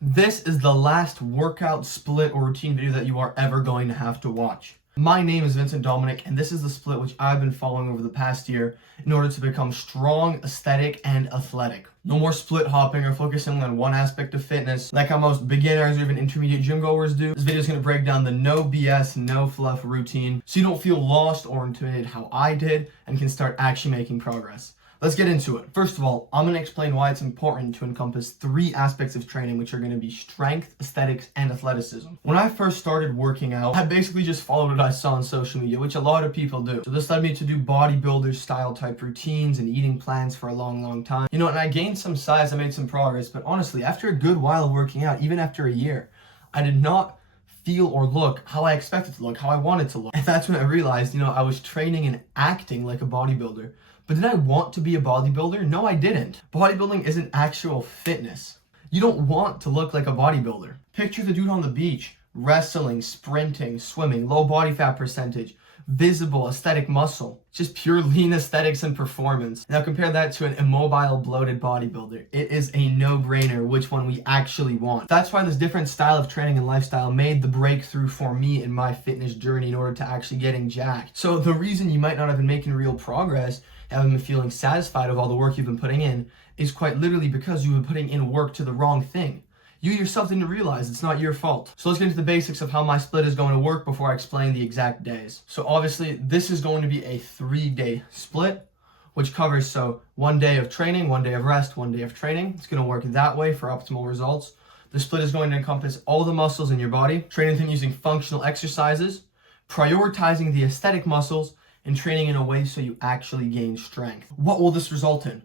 This is the last workout split or routine video that you are ever going to have to watch. My name is Vincent Dominic, and this is the split which I've been following over the past year in order to become strong, aesthetic, and athletic. No more split hopping or focusing on one aspect of fitness like how most beginners or even intermediate gym goers do. This video is going to break down the no BS, no fluff routine so you don't feel lost or intimidated how I did and can start actually making progress. Let's get into it. First of all, I'm going to explain why it's important to encompass 3 aspects of training, which are going to be strength, aesthetics, and athleticism. When I first started working out, I basically just followed what I saw on social media, which a lot of people do. So this led me to do bodybuilder style type routines and eating plans for a long time. And I gained some size, I made some progress, but honestly, after a good while of working out, even after a year, I did not feel or look how I expected to look, how I wanted to look. And that's when I realized, I was training and acting like a bodybuilder. But did I want to be a bodybuilder? No, I didn't. Bodybuilding isn't actual fitness. You don't want to look like a bodybuilder. Picture the dude on the beach, wrestling, sprinting, swimming, low body fat percentage, visible aesthetic muscle, just pure lean aesthetics and performance. Now compare that to an immobile, bloated bodybuilder. It is a no-brainer which one we actually want. That's why this different style of training and lifestyle made the breakthrough for me in my fitness journey in order to actually getting jacked. So the reason you might not have been making real progress, haven't been feeling satisfied of all the work you've been putting in, is quite literally because you've been putting in work to the wrong thing. You yourself didn't realize it's not your fault. So let's get into the basics of how my split is going to work before I explain the exact days. So obviously this is going to be a 3-day split, which covers 1 day of training, 1 day of rest, 1 day of training. It's going to work that way for optimal results. The split is going to encompass all the muscles in your body, training them using functional exercises, prioritizing the aesthetic muscles, and training in a way so you actually gain strength. What will this result in?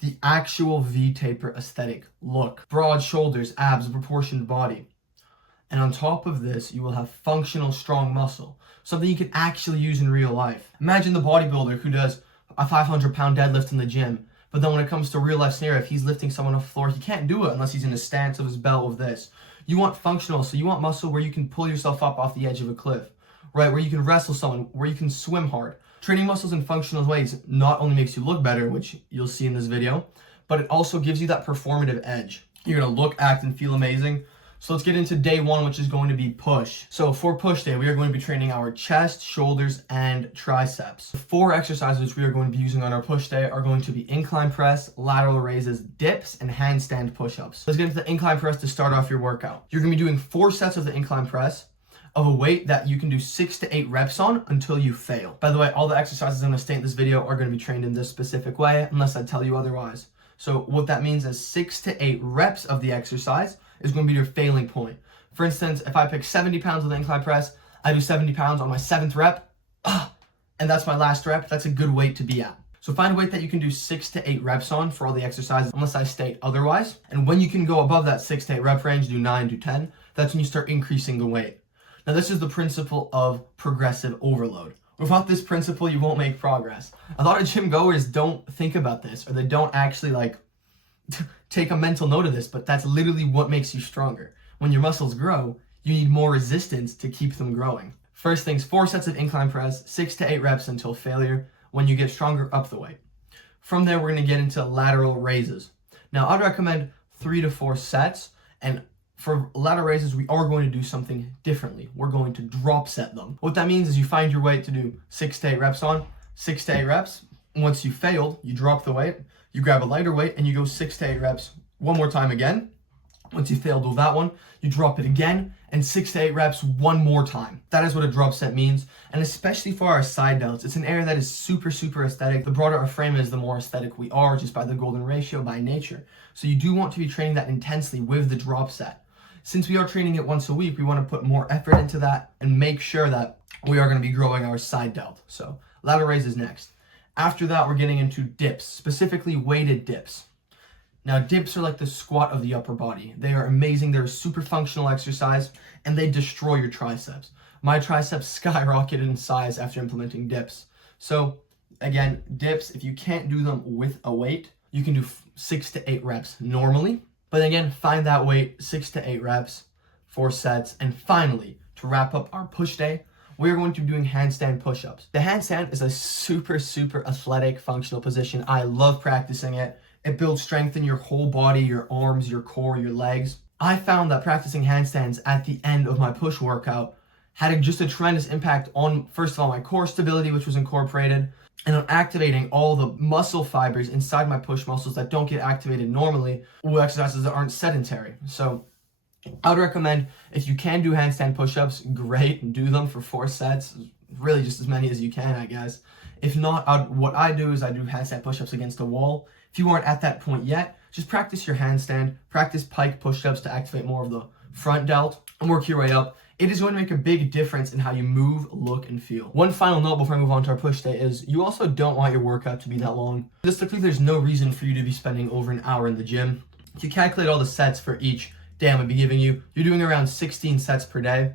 The actual V-taper aesthetic look. Broad shoulders, abs, a proportioned body. And on top of this, you will have functional, strong muscle. Something you can actually use in real life. Imagine the bodybuilder who does a 500-pound deadlift in the gym, but then when it comes to real life scenario, if he's lifting someone off the floor, he can't do it unless he's in a stance of his belt with this. You want functional, so you want muscle where you can pull yourself up off the edge of a cliff, right? Where you can wrestle someone, where you can swim hard. Training muscles in functional ways not only makes you look better, which you'll see in this video, but it also gives you that performative edge. You're gonna look, act, and feel amazing. So let's get into day 1, which is going to be push. So for push day, we are going to be training our chest, shoulders, and triceps. The 4 exercises we are going to be using on our push day are going to be incline press, lateral raises, dips, and handstand push-ups. Let's get into the incline press to start off your workout. You're gonna be doing 4 sets of the incline press of a weight that you can do 6 to 8 reps on until you fail. By the way, all the exercises I'm going to state in this video are going to be trained in this specific way unless I tell you otherwise. So what that means is 6 to 8 reps of the exercise is going to be your failing point. For instance, if I pick 70 pounds with the incline press, I do 70 pounds on my 7th rep, and that's my last rep. That's a good weight to be at. So find a weight that you can do 6 to 8 reps on for all the exercises unless I state otherwise. And when you can go above that 6 to 8 rep range, do 9, do 10, that's when you start increasing the weight. Now this is the principle of progressive overload. Without this principle, you won't make progress. A lot of gym goers don't think about this, or they don't actually take a mental note of this, but that's literally what makes you stronger. When your muscles grow, you need more resistance to keep them growing. First things, 4 sets of incline press, 6 to 8 reps until failure. When you get stronger, up the weight. From there, we're gonna get into lateral raises. Now I'd recommend 3 to 4 sets, and for lateral raises, we are going to do something differently. We're going to drop set them. What that means is you find your weight to do 6 to 8 reps on, 6 to 8 reps. Once you failed, you drop the weight, you grab a lighter weight, and you go 6 to 8 reps one more time again. Once you failed with that one, you drop it again, and 6 to 8 reps one more time. That is what a drop set means, and especially for our side delts, it's an area that is super aesthetic. The broader our frame is, the more aesthetic we are, just by the golden ratio by nature. So you do want to be training that intensely with the drop set. Since we are training it once a week, we want to put more effort into that and make sure that we are going to be growing our side delt. So lateral raise is next. After that, we're getting into dips, specifically weighted dips. Now, dips are like the squat of the upper body. They are amazing. They're a super functional exercise, and they destroy your triceps. My triceps skyrocketed in size after implementing dips. So again, dips, if you can't do them with a weight, you can do 6 to 8 reps normally. But again, find that weight, 6 to 8 reps, 4 sets. And finally, to wrap up our push day, we're going to be doing handstand push-ups. The handstand is a super athletic, functional position. I love practicing it. It builds strength in your whole body, your arms, your core, your legs. I found that practicing handstands at the end of my push workout had just a tremendous impact on, first of all, my core stability, which was incorporated, and on activating all the muscle fibers inside my push muscles that don't get activated normally with exercises that aren't sedentary. So I would recommend, if you can do handstand push-ups, great, do them for 4 sets, really just as many as you can, I guess. If not, what I do is I do handstand push-ups against a wall. If you aren't at that point yet, just practice your handstand, practice pike push-ups to activate more of the front delt, and work your way up. It is going to make a big difference in how you move, look, and feel. One final note before I move on to our push day is you also don't want your workout to be that long. Realistically, there's no reason for you to be spending over an hour in the gym. If you calculate all the sets for each day I'm going to be giving you, you're doing around 16 sets per day.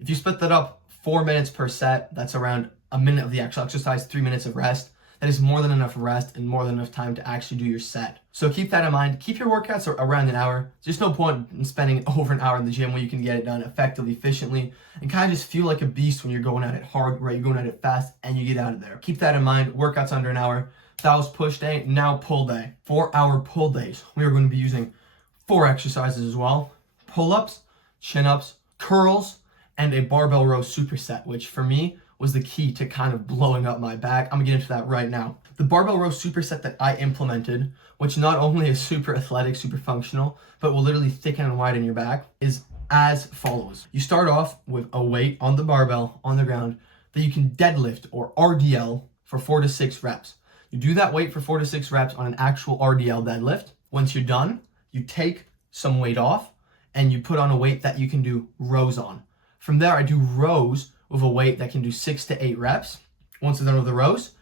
If you split that up 4 minutes per set, that's around a minute of the actual exercise, 3 minutes of rest. That is more than enough rest and more than enough time to actually do your set. So keep that in mind. Keep your workouts around an hour. There's no point in spending over an hour in the gym when you can get it done effectively, efficiently, and kind of just feel like a beast when you're going at it hard, right? You're going at it fast and you get out of there. Keep that in mind. Workouts under an hour. That was push day. Now pull day. For our pull days, we are going to be using 4 exercises as well. Pull-ups, chin-ups, curls, and a barbell row superset, which for me was the key to kind of blowing up my back. I'm gonna get into that right now. The barbell row superset that I implemented, which not only is super athletic, super functional, but will literally thicken and widen your back, is as follows. You start off with a weight on the barbell on the ground that you can deadlift or RDL for 4 to 6 reps. You do that weight for 4 to 6 reps on an actual RDL deadlift. Once you're done, you take some weight off and you put on a weight that you can do rows on. From there, I do rows with a weight that can do 6 to 8 reps. Once you're done with the rows,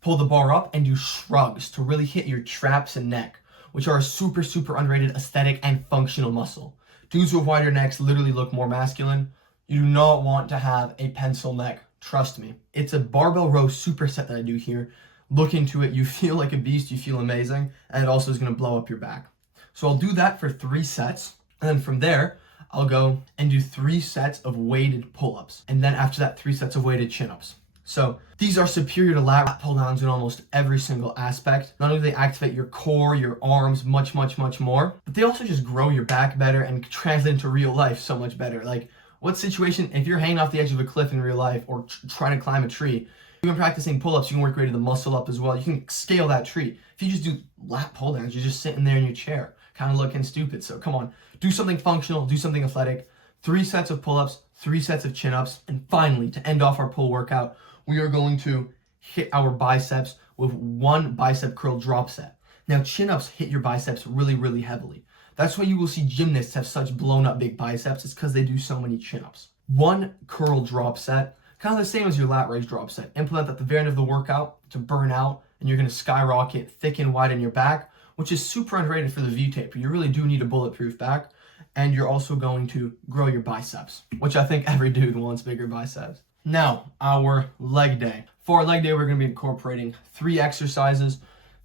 pull the bar up and do shrugs to really hit your traps and neck, which are a super, super underrated aesthetic and functional muscle. Dudes with wider necks literally look more masculine. You do not want to have a pencil neck, trust me. It's a barbell row superset that I do here. Look into it, you feel like a beast, you feel amazing, and it also is gonna blow up your back. So I'll do that for 3 sets, and then from there, I'll go and do 3 sets of weighted pull-ups. And then after that, 3 sets of weighted chin-ups. So these are superior to lat pull-downs in almost every single aspect. Not only do they activate your core, your arms, much, much, much more, but they also just grow your back better and translate into real life so much better. Like, what situation, if you're hanging off the edge of a cliff in real life or trying to climb a tree, you've been practicing pull-ups, you can work your way to the muscle up as well. You can scale that tree. If you just do lat pull-downs, you're just sitting there in your chair, kind of looking stupid. So come on, do something functional, do something athletic. 3 sets of pull-ups, 3 sets of chin-ups, and finally, to end off our pull workout, we are going to hit our biceps with 1 bicep curl drop set. Now, chin-ups hit your biceps really, really heavily. That's why you will see gymnasts have such blown up big biceps. It's because they do so many chin-ups. 1 curl drop set, kind of the same as your lat raise drop set. Implement at the very end of the workout to burn out, and you're going to skyrocket, thicken, widen your back, which is super underrated for the V-taper. You really do need a bulletproof back, and you're also going to grow your biceps, which I think every dude wants bigger biceps. Now, our leg day. For our leg day, we're going to be incorporating 3 exercises.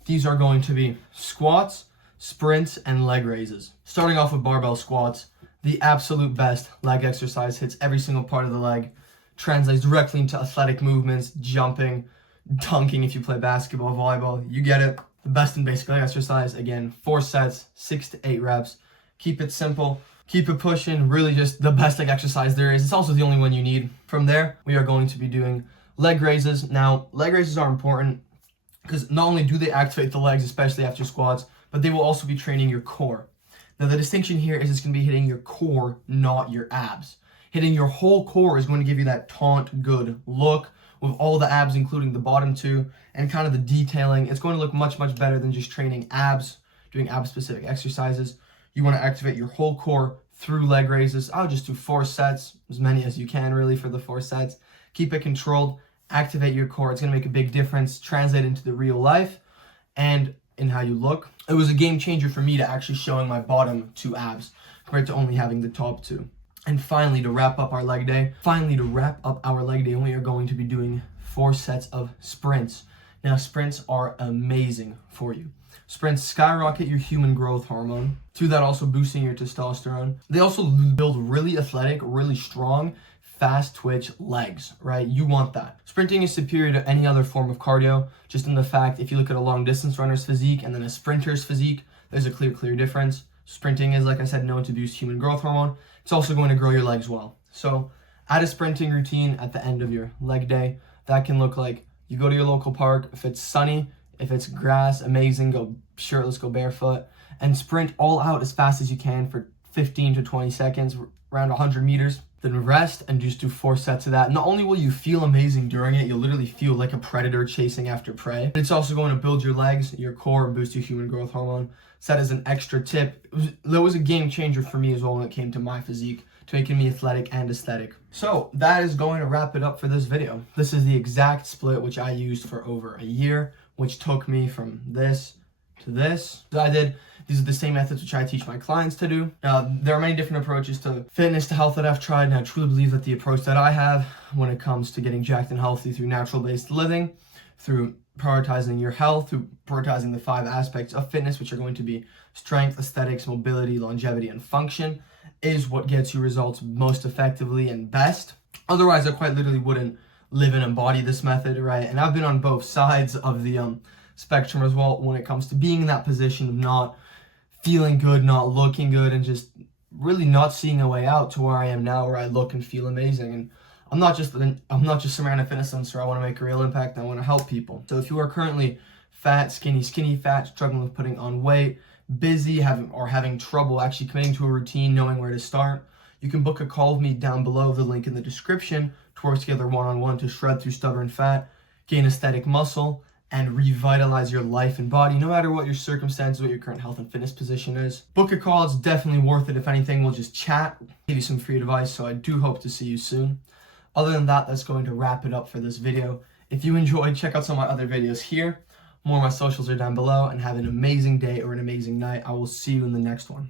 These are going to be squats, sprints, and leg raises. Starting off with barbell squats, the absolute best leg exercise, hits every single part of the leg, translates directly into athletic movements, jumping, dunking if you play basketball, volleyball, you get it. The best in basic leg exercise, again, 4 sets, 6 to 8 reps. Keep it simple, keep it pushing, really just the best leg exercise there is. It's also the only one you need. From there, we are going to be doing leg raises. Now, leg raises are important because not only do they activate the legs, especially after squats, but they will also be training your core. Now, the distinction here is it's going to be hitting your core, not your abs. Hitting your whole core is going to give you that taunt good look with all the abs, including the bottom 2, and kind of the detailing. It's going to look much, much better than just training abs, doing ab-specific exercises. You want to activate your whole core through leg raises. I'll just do 4 sets, as many as you can really for the 4 sets. Keep it controlled, activate your core. It's going to make a big difference, translate into the real life, and in how you look. It was a game changer for me to actually showing my bottom 2 abs compared to only having the top 2. And finally, to wrap up our leg day, we are going to be doing 4 sets of sprints. Now, sprints are amazing for you. Sprints skyrocket your human growth hormone, through that also boosting your testosterone. They also build really athletic, really strong, fast twitch legs, right? You want that. Sprinting is superior to any other form of cardio, just in the fact, if you look at a long distance runner's physique and then a sprinter's physique, there's a clear difference. Sprinting is, like I said, known to boost human growth hormone. It's also going to grow your legs well. So add a sprinting routine at the end of your leg day. That can look like you go to your local park. If it's sunny, if it's grass, amazing, go shirtless, go barefoot, and sprint all out as fast as you can for 15 to 20 seconds, around 100 meters. Then rest and just do 4 sets of that. Not only will you feel amazing during it, you'll literally feel like a predator chasing after prey. It's also going to build your legs, your core, and boost your human growth hormone. So that is an extra tip. That was a game changer for me as well when it came to my physique, to making me athletic and aesthetic. So that is going to wrap it up for this video. This is the exact split which I used for over a year, which took me from this to this. These are the same methods which I teach my clients to do. There are many different approaches to fitness, to health that I've tried, and I truly believe that the approach that I have when it comes to getting jacked and healthy through natural-based living, through prioritizing your health, through prioritizing the 5 aspects of fitness, which are going to be strength, aesthetics, mobility, longevity, and function, is what gets you results most effectively and best. Otherwise, I quite literally wouldn't live and embody this method, right? And I've been on both sides of the spectrum as well when it comes to being in that position of not feeling good, not looking good, and just really not seeing a way out to where I am now, where I look and feel amazing. And I'm not just some random fitness influencer. I want to make a real impact. And I want to help people. So if you are currently fat, skinny fat, struggling with putting on weight, busy, having trouble actually committing to a routine, knowing where to start, you can book a call with me down below, the link in the description, to work together one-on-one to shred through stubborn fat, gain aesthetic muscle, and revitalize your life and body, no matter what your circumstances, what your current health and fitness position is. Book a call, it's definitely worth it. If anything, we'll just chat, give you some free advice, so I do hope to see you soon. Other than that, that's going to wrap it up for this video. If you enjoyed, check out some of my other videos here. More of my socials are down below, and have an amazing day or an amazing night. I will see you in the next one.